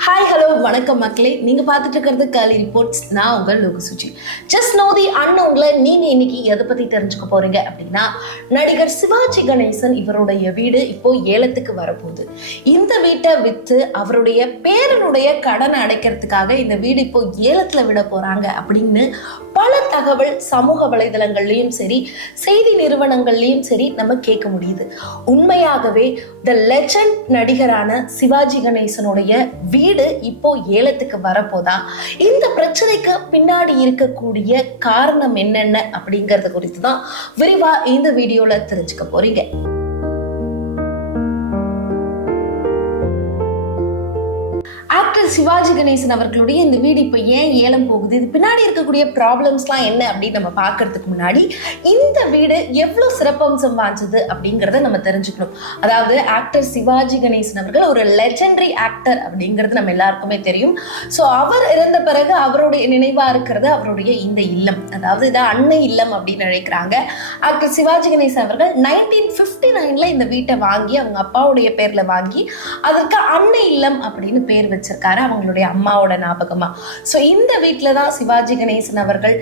Hi hello வணக்கம் மக்களே. நீங்க பார்த்துட்டு இருக்கிறது காலி ரிப்போர்ட்ஸ் நான் உங்கள் லோகசுச்சி. ஜஸ்ட் நோ தி அண்ணவங்களை நீங்கள் இன்னைக்கு எதை பற்றி தெரிஞ்சுக்க போறீங்க அப்படின்னா நடிகர் சிவாஜி கணேசன் இவருடைய வீடு இப்போ ஏலத்துக்கு வரப்போகுது. இந்த வீட்டை விற்று அவருடைய பேரனுடைய கடனை அடைக்கிறதுக்காக இந்த வீடு இப்போ ஏலத்தில் விட போறாங்க அப்படின்னு பல தகவல் சமூக வலைதளங்கள்லயும் சரி செய்தி நிறுவனங்கள்லயும் சரி நம்ம கேட்க முடியுது. உண்மையாகவே த லெஜண்ட் நடிகரான சிவாஜி கணேசனுடைய வீடு இப்போ ஏலத்துக்கு வரப்போதா? இந்த பிரச்சனைக்கு பின்னாடி இருக்கக்கூடிய காரணம் என்னென்ன அப்படிங்கறது குறித்து தான் விரிவா இந்த வீடியோல தெரிஞ்சுக்க போறீங்க. ஆக்டர் சிவாஜி கணேசன் அவர்களுடைய இந்த வீடு இப்போ ஏன் ஏலம் போகுது? இது பின்னாடி இருக்கக்கூடிய ப்ராப்ளம்ஸ்லாம் என்ன அப்படின்னு நம்ம பார்க்கறதுக்கு முன்னாடி இந்த வீடு எவ்வளோ சிறப்பம்சம் வாய்ச்சது அப்படிங்கிறத நம்ம தெரிஞ்சுக்கணும். அதாவது ஆக்டர் சிவாஜி கணேசன் அவர்கள் ஒரு லெஜண்டரி ஆக்டர் அப்படிங்கிறது நம்ம எல்லாருக்குமே தெரியும். ஸோ அவர் இறந்த பிறகு அவருடைய நினைவா இருக்கிறது அவருடைய இந்த இல்லம். அதாவது இதை அன்னை இல்லம் அப்படின்னு அழைக்கிறாங்க ஆக்டர் சிவாஜி கணேசன் அவர்கள் நைன்டீன் ஃபிஃப்டி நைன்ல இந்த வீட்டை வாங்கி அவங்க அப்பாவுடைய பேர்ல வாங்கி அதற்கு அன்னை இல்லம் அப்படின்னு பேர் வச்சிருக்காரு அவங்களுடைய அம்மாவோட ஞாபகமா. ஸோ இந்த வீட்டில் தான் சிவாஜி கணேசன் அவர்கள்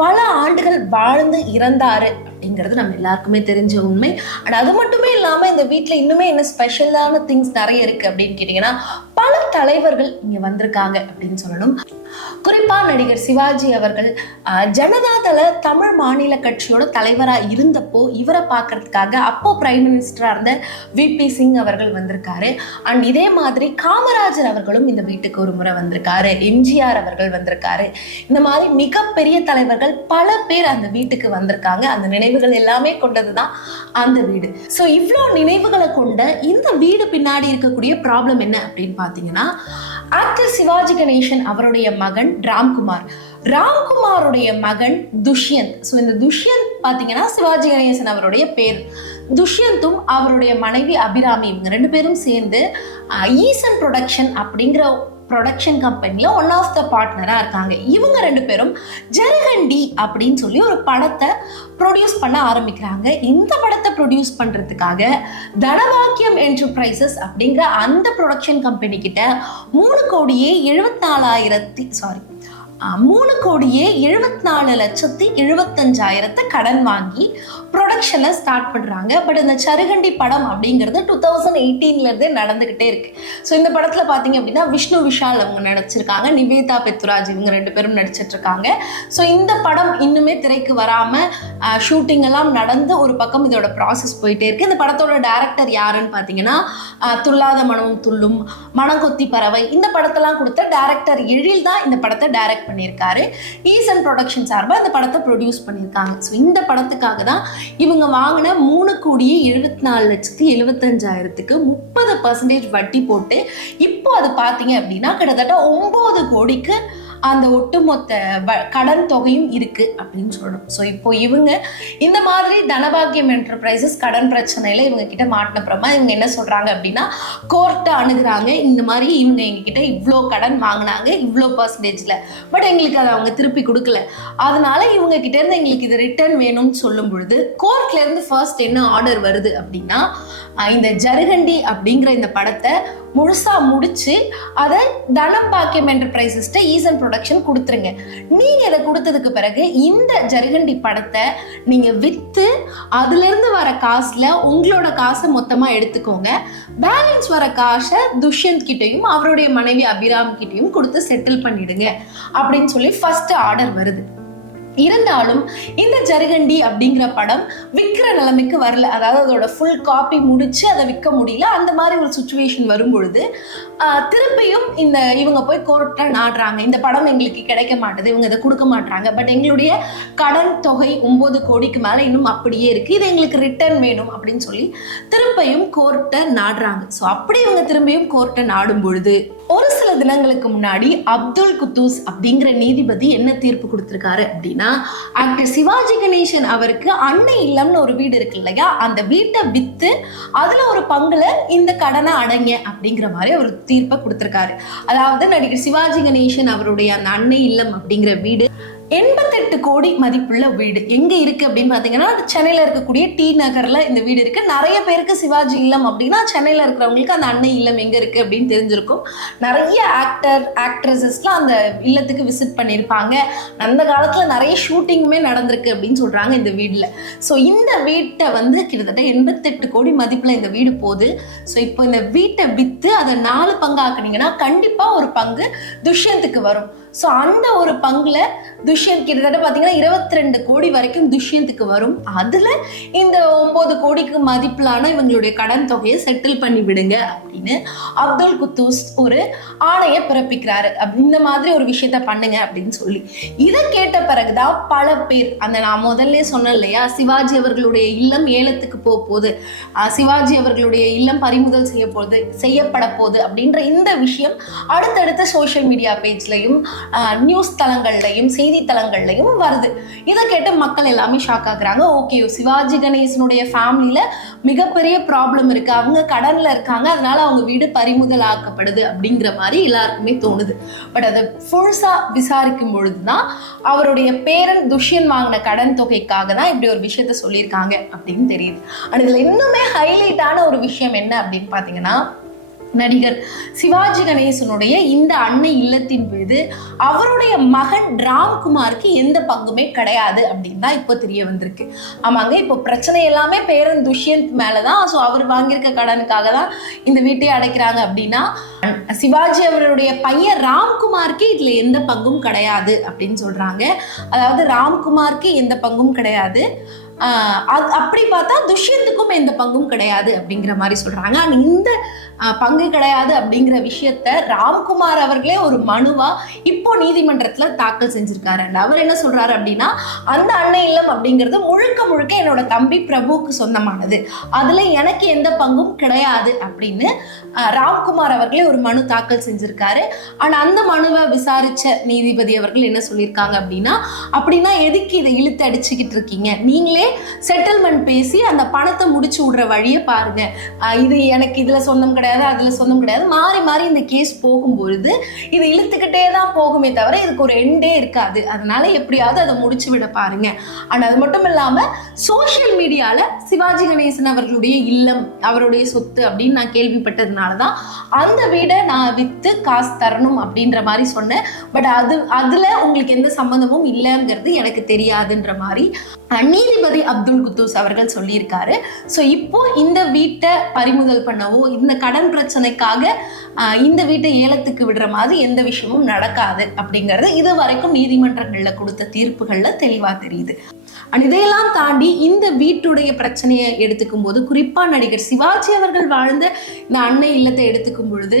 பல ஆண்டுகள் வாழ்ந்து இறந்தாரு அப்படிங்கிறது நம்ம எல்லாருக்குமே தெரிஞ்ச உண்மை. அண்ட் அது மட்டுமே இல்லாமல் இந்த வீட்டில் இன்னுமே என்ன ஸ்பெஷலான திங்ஸ் நிறைய இருக்கு அப்படின்னு கேட்டிங்கன்னா பல தலைவர்கள் இங்கே வந்திருக்காங்க அப்படின்னு சொல்லணும். குறிப்பா நடிகர் சிவாஜி அவர்கள் ஜனதாதள தமிழ் மாநில கட்சியோட தலைவராக இருந்தப்போ இவரை பார்க்கறதுக்காக அப்போ பிரைம் மினிஸ்டரா இருந்த விபி சிங் அவர்கள் வந்திருக்காரு. அண்ட் இதே மாதிரி காமராஜர் அவர்களும் இந்த வீட்டுக்கு ஒரு முறை வந்திருக்காரு. எம்ஜிஆர் அவர்கள் வந்திருக்காரு. இந்த மாதிரி மிகப்பெரிய தலைவர்கள் பல பேர் அந்த வீட்டுக்கு வந்திருக்காங்க. அந்த நினைவுகள் எல்லாமே கொண்டதுதான் அந்த வீடு. ஸோ இவ்வளோ நினைவுகளை கொண்ட இந்த வீடு பின்னாடி இருக்கக்கூடிய ப்ராப்ளம் என்ன அப்படின்னு பார்த்தீங்கன்னா ஆக்டர் சிவாஜி கணேசன் அவருடைய மகன் ராம்குமார். ராம்குமாருடைய மகன் துஷ்யந்த். ஸோ இந்த துஷ்யந்த் பார்த்தீங்கன்னா சிவாஜி கணேசன் அவருடைய பேர். துஷ்யந்தும் அவருடைய மனைவி அபிராமி இவங்க ரெண்டு பேரும் சேர்ந்து ஈசன் ப்ரொடக்ஷன் அப்படிங்கிற ப்ரொடக்ஷன் கம்பெனியில் ஒன் ஆஃப் த பார்ட்னராக இருக்காங்க. இவங்க ரெண்டு பேரும் ஜெரகண்டி அப்படின்னு சொல்லி ஒரு படத்தை ப்ரொடியூஸ் பண்ண ஆரம்பிக்கிறாங்க. இந்த படத்தை ப்ரொடியூஸ் பண்ணுறதுக்காக தனவாக்கியம் என்டர்பிரைசஸ் அப்படிங்கிற அந்த ப்ரொடக்ஷன் கம்பெனி கிட்ட மூணு கோடியே எழுபத்தாலாயிரத்தி சாரி மூணு கோடியே எழுபத்தி நாலு லட்சத்தி எழுபத்தஞ்சாயிரத்தை கடன் வாங்கி ப்ரொடக்ஷனை ஸ்டார்ட் பண்ணுறாங்க பட் இந்த சருகண்டி படம் அப்படிங்கிறது டூ தௌசண்ட் எயிட்டீன்லேருந்தே நடந்துக்கிட்டே இருக்குது ஸோ இந்த படத்தில் பார்த்தீங்க அப்படின்னா விஷ்ணு விஷால் அவங்க நடிச்சிருக்காங்க நிவேதா பெத்துராஜ் இவங்க ரெண்டு பேரும் நடிச்சிட்ருக்காங்க. ஸோ இந்த படம் இன்னுமே திரைக்கு வராமல் ஷூட்டிங் எல்லாம் நடந்து ஒரு பக்கம் இதோட ப்ராசஸ் போயிட்டே இருக்குது இந்த படத்தோட டேரக்டர் யாருன்னு பார்த்தீங்கன்னா துல்லாத துள்ளாத மனமும் துள்ளும் மனங்கொத்தி பறவை. இந்த படத்தெல்லாம் கொடுத்த டேரக்டர் எழில் தான் இந்த படத்தை டைரக்ட் பண்ணியிருக்காரு. ஈசன் ப்ரொடக்ஷன் சார்பாக இந்த படத்தை ப்ரொடியூஸ் பண்ணியிருக்காங்க. ஸோ இந்த படத்துக்காக தான் இவங்க வாங்கின மூணு கோடியே எழுபத்தி நாலு லட்சத்தி எழுபத்தஞ்சாயிரத்துக்கு முப்பது பர்சன்டேஜ் வட்டி போட்டு இப்போ அது பார்த்தீங்க அப்படின்னா கிட்டத்தட்ட ஒம்பது கோடிக்கு அந்த ஒட்டுமொத்த கடன் தொகையும் இருக்கு அப்படின்னு சொல்லணும். ஸோ இப்போ இவங்க இந்த மாதிரி தனபாக்கியம் என்டர்பிரைசஸ் கடன் பிரச்சனையில இவங்க கிட்ட மாட்டினப்புறமா இவங்க என்ன சொல்றாங்க அப்படின்னா கோர்ட்டை அணுகுறாங்க. இந்த மாதிரி இவங்க எங்ககிட்ட இவ்வளோ கடன் வாங்கினாங்க இவ்வளோ பர்சன்டேஜ்ல பட் எங்களுக்கு அதை அவங்க திருப்பி கொடுக்கல. அதனால இவங்க கிட்ட இருந்து எங்களுக்கு இது ரிட்டர்ன் வேணும்னு சொல்லும் பொழுது கோர்ட்ல இருந்து ஃபர்ஸ்ட் என்ன ஆர்டர் வருது அப்படின்னா இந்த ஜருகண்டி அப்படிங்கிற இந்த படத்தை முழுசாக முடித்து அதை தனம் பாக்கியம் என்டர்பிரைசஸ்ட ஈசன் ப்ரொடக்ஷன் கொடுத்துருங்க. நீங்கள் இதை கொடுத்ததுக்கு பிறகு இந்த ஜருகண்டி படத்தை நீங்கள் விற்று அதுலேருந்து வர காசில் உங்களோட காசை மொத்தமாக எடுத்துக்கோங்க. பேலன்ஸ் வர காசை துஷ்யந்த் கிட்டேயும் அவருடைய மனைவி அபிராம் கிட்டேயும் கொடுத்து செட்டில் பண்ணிடுங்க. அப்படின்னு சொல்லி ஃபஸ்ட்டு ஆர்டர் வருது. இருந்தாலும் இந்த ஜருகண்டி அப்படிங்கிற படம் விற்கிற நிலைமைக்கு வரல. அதாவது அதோட ஃபுல் காப்பி முடிச்சு அதை விற்க முடியல. அந்த மாதிரி ஒரு சுச்சுவேஷன் வரும்பொழுது திரும்பியும் திருப்பியும் இந்த இவங்க போய் கோர்ட்டில் நாடுறாங்க. இந்த படம் எங்களுக்கு கிடைக்க மாட்டுது. இவங்க இதை கொடுக்க மாட்டாங்க பட் எங்களுடைய கடன் தொகை ஒன்பது கோடிக்கு மேலே இன்னும் அப்படியே இருக்கு. இது எங்களுக்கு ரிட்டர்ன் வேணும் அப்படின்னு சொல்லி திருப்பியும் கோர்ட்டை நாடுறாங்க. ஸோ அப்படி இவங்க திரும்பியும் கோர்ட்டை நாடும் பொழுது ஒரு தினங்களுக்கு முன்னாடி அப்துல் குத்தூஸ் அப்படிங்கிற நீதிபதி என்ன தீர்ப்பு கொடுத்திருக்காரு அப்படின்னா ஆக்டர் சிவாஜி கணேசன் அவருக்கு அன்னை இல்லம்னு ஒரு வீடு இருக்கு இல்லையா? அந்த வீட்டை வித்து அதுல ஒரு பங்குல இந்த கடனை அடைங்க அப்படிங்கிற மாதிரி ஒரு தீர்ப்பை கொடுத்திருக்காரு. அதாவது நடிகர் சிவாஜி கணேசன் அவருடைய அந்த அன்னை இல்லம் அப்படிங்கிற வீடு எண்பத்தெட்டு கோடி மதிப்புள்ள வீடு. எங்க இருக்கு அப்படின்னு பாத்தீங்கன்னா சென்னையில இருக்கக்கூடிய டி நகர்ல இந்த வீடு இருக்கு. நிறைய பேருக்கு சிவாஜி இல்லம் அப்படின்னா சென்னையில இருக்கிறவங்களுக்கு அந்த அன்னை இல்லம் எங்க இருக்கு அப்படின்னு தெரிஞ்சிருக்கும். நிறைய ஆக்டர் ஆக்ட்ரஸஸ்லாம் அந்த இல்லத்துக்கு விசிட் பண்ணியிருப்பாங்க. அந்த காலத்துல நிறைய ஷூட்டிங்குமே நடந்திருக்கு அப்படின்னு சொல்றாங்க இந்த வீடுல. ஸோ இந்த வீட்டை வந்து கிட்டத்தட்ட எண்பத்தெட்டு கோடி மதிப்புல இந்த வீடு போகுது. ஸோ இப்போ இந்த வீட்டை வித்து அதை நாலு பங்காக்குனீங்கன்னா கண்டிப்பா ஒரு பங்கு துஷ்யந்துக்கு வரும். ஸோ அந்த ஒரு பங்குல துஷ்யந்த் கிட்டத்தட்ட பார்த்தீங்கன்னா இருபத்தி ரெண்டு கோடி வரைக்கும் துஷ்யந்துக்கு வரும். அதில் இந்த ஒம்பது கோடிக்கு மதிப்பிலான இவங்களுடைய கடன் தொகையை செட்டில் பண்ணி விடுங்க அப்படின்னு அப்துல் குத்தூஸ் ஒரு ஆணையை பிறப்பிக்கிறாரு. இந்த மாதிரி ஒரு விஷயத்த பண்ணுங்க அப்படின்னு சொல்லி. இதை கேட்ட பிறகுதான் பல பேர் அந்த நான் முதல்ல சொன்னேன் இல்லையா சிவாஜி அவர்களுடைய இல்லம் ஏலத்துக்கு போக போகுது. சிவாஜி அவர்களுடைய இல்லம் பறிமுதல் செய்ய போகுது செய்யப்பட போகுது அப்படின்ற இந்த விஷயம் அடுத்தடுத்த சோஷியல் மீடியா பேஜ்லையும் நியூஸ் தளங்கள்லையும் செய்தித்தலங்கள்லையும் வருது. இதை கேட்டு மக்கள் எல்லாமே ஷாக் ஆகுறாங்க. ஓகே சிவாஜி கணேசனுடைய ஃபேமிலியில மிகப்பெரிய ப்ராப்ளம் இருக்கு. அவங்க கடன்ல இருக்காங்க. அதனால அவங்க வீடு பறிமுதல் ஆக்கப்படுது அப்படிங்கிற மாதிரி எல்லாருக்குமே தோணுது. பட் அதை ஃபுல்ஸா விசாரிக்கும் பொழுதுதான் அவருடைய பேரன் துஷ்யன் வாங்கின கடன் தொகைக்காக தான் இப்படி ஒரு விஷயத்த சொல்லியிருக்காங்க அப்படின்னு தெரியுது. அண்ட் இதுல இன்னுமே ஹைலைட்டான ஒரு விஷயம் என்ன அப்படின்னு பாத்தீங்கன்னா நடிகர் சிவாஜி கணேசனுடைய இந்த அன்னை இல்லத்தின் மீது அவருடைய மகன் ராம்குமாருக்கு எந்த பங்குமே கிடையாது அப்படின்னு தான் இப்போ தெரிய வந்திருக்கு. ஆமாங்க இப்போ பிரச்சனை எல்லாமே பேரன் துஷ்யந்த் மேலதான். ஸோ அவர் வாங்கியிருக்க கடனுக்காக தான் இந்த வீட்டை அடைக்கிறாங்க அப்படின்னா சிவாஜி அவருடைய பையன் ராம்குமாருக்கு இதுல எந்த பங்கும் கிடையாது அப்படின்னு சொல்றாங்க. அதாவது ராம்குமாருக்கு எந்த பங்கும் கிடையாது. அது அப்படி பார்த்தா துஷ்யந்துக்கும் எந்த பங்கும் கிடையாது அப்படிங்கிற மாதிரி சொல்றாங்க. ஆனா இந்த பங்கு கிடையாது அப்படிங்கிற விஷயத்த ராம்குமார் அவர்களே ஒரு மனுவா இப்போ நீதிமன்றத்துல தாக்கல் செஞ்சிருக்காரு. அண்ட் அவர் என்ன சொல்றாரு அப்படின்னா அந்த அன்னை இல்லம் அப்படிங்கிறது முழுக்க முழுக்க என்னோட தம்பி பிரபுவுக்கு சொந்தமானது. அதுல எனக்கு எந்த பங்கும் கிடையாது அப்படின்னு ராம்குமார் அவர்களே ஒரு மனு தாக்கல் செஞ்சிருக்காரு. ஆனா அந்த மனுவை விசாரிச்ச நீதிபதி அவர்கள் என்ன சொல்லியிருக்காங்க அப்படின்னா அப்படின்னா எதுக்கு இதை இழுத்து அடிச்சுக்கிட்டு இருக்கீங்க? நீங்களே செட்டில்மெண்ட் பேசி அந்த பணத்தை முடிச்சு விடுற வழியை பாருங்க. இது எனக்கு இதுல சொந்தம் கிடையாது அதுல சொந்தம் கிடையாது. மாறி மாறி இந்த கேஸ் போகும்பொழுது இது இழுத்துக்கிட்டே தான் போகுமே தவிர இதுக்கு ஒரு எண்டே இருக்காது. அதனால எப்படியாவது அதை முடிச்சு விட பாருங்க. ஆனா அது மட்டும் இல்லாம சோஷியல் மீடியால சிவாஜி கணேசன் அவர்களுடைய இல்லம் அவருடைய சொத்து அப்படின்னு நான் கேள்விப்பட்டதுனால தான் அந்த விட நான் வித்து காசு தரணும் அப்படின்ற மாதிரி சொன்னேன். பட் அது அதுல உங்களுக்கு எந்த சம்மந்தமும் இல்லைங்கிறது எனக்கு தெரியாதுன்ற மாதிரி நீதிபதி அப்துல் குத்தூஸ் அவர்கள் சொல்லியிருக்காரு. ஸோ இப்போ இந்த வீட்டை பறிமுதல் பண்ணவோ இந்த கடன் பிரச்சனைக்காக இந்த வீட்டை ஏலத்துக்கு விடுற மாதிரி எந்த விஷயமும் நடக்காது அப்படிங்கிறது இது வரைக்கும் நீதிமன்றங்களில் கொடுத்த தீர்ப்புகளில் தெளிவாக தெரியுது. அண்ட் இதையெல்லாம் தாண்டி இந்த வீட்டுடைய பிரச்சனையை எடுத்துக்கும் போது குறிப்பா நடிகர் சிவாஜி அவர்கள் வாழ்ந்த இந்த அன்னை இல்லத்தை எடுத்துக்கும் பொழுது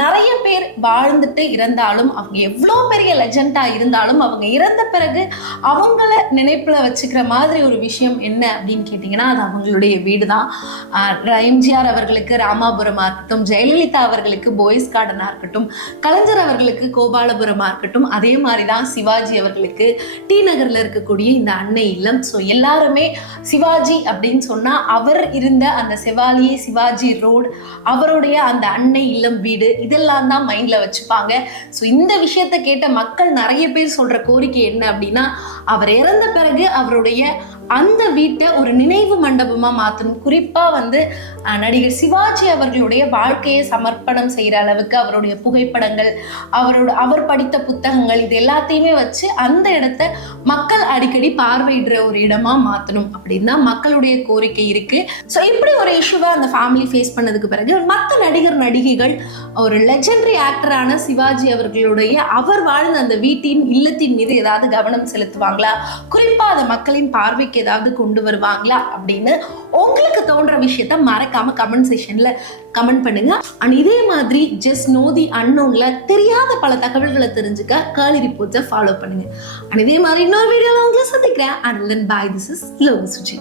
நிறைய பேர் வாழ்ந்துட்டு இறந்தாலும் அவங்க எவ்வளோ பெரிய லெஜெண்டாக இருந்தாலும் அவங்க இறந்த பிறகு அவங்கள நினைப்பில் வச்சுக்கிற மாதிரி ஒரு விஷயம் என்ன அப்படின்னு கேட்டிங்கன்னா அது அவங்களுடைய வீடு தான் எம்ஜிஆர் அவர்களுக்கு ராமாபுரமாக இருக்கட்டும் ஜெயலலிதா அவர்களுக்கு போய்ஸ் கார்டனாக இருக்கட்டும் கலைஞர் அவர்களுக்கு கோபாலபுரமாக இருக்கட்டும் அதே மாதிரி தான் சிவாஜி அவர்களுக்கு டி நகரில் இருக்கக்கூடிய இந்த அன்னை இல்லம். ஸோ எல்லாருமே சிவாஜி அப்படின்னு சொன்னால் அவர் இருந்த அந்த செவாலியே சிவாஜி ரோடு அவருடைய அந்த அன்னை இல்லம் வீடு. இதெல்லாம் தான் மைண்ட்ல வச்சுப்பாங்க. ஸோ இந்த விஷயத்த கேட்ட மக்கள் நிறைய பேர் சொல்ற கோரிக்கை என்ன அப்படின்னா அவர் இறந்த பிறகு அவருடைய அந்த வீட்டை ஒரு நினைவு மண்டபமா மாற்றணும் குறிப்பா வந்து நடிகர் சிவாஜி அவர்களுடைய வாழ்க்கையை சமர்ப்பணம் செய்யற அளவுக்கு அவருடைய புகைப்படங்கள் அவரோட அவர் படித்த புத்தகங்கள் இது எல்லாத்தையுமே வச்சு அந்த இடத்த மக்கள் அடிக்கடி பார்வையிடுற ஒரு இடமா மாற்றணும் அப்படின்னு தான் மக்களுடைய கோரிக்கை இருக்கு. ஸோ இப்படி ஒரு இஷ்யூவை அந்த ஃபேமிலி ஃபேஸ் பண்ணதுக்கு பிறகு மற்ற நடிகர் நடிகைகள் ஒரு லெஜண்டரி ஆக்டரான சிவாஜி அவர்களுடைய அவர் வாழ்ந்த அந்த வீட்டின் இல்லத்தின் மீது ஏதாவது கவனம் செலுத்துவாங்களா? குறிப்பா அதை மக்களின் பார்வைக்கு ஏதாவது கொண்டு வருவாங்களா அப்படின்னு உங்களுக்கு தோன்ற விஷயத்த மறக்காம கமெண்ட் செஷன்ல கமெண்ட் பண்ணுங்க. அண்ட் இதே மாதிரி ஜஸ்ட் நோதி அன்னோன்ல தெரியாத பல தகவல்களை தெரிஞ்சுக்க கேர்லி ரிப்போர்ட்ஸை ஃபாலோ பண்ணுங்க. அண்ட் இதே மாதிரி இன்னொரு வீடியோவில் உங்களை சந்திக்கிறேன். And then bye this is love Suji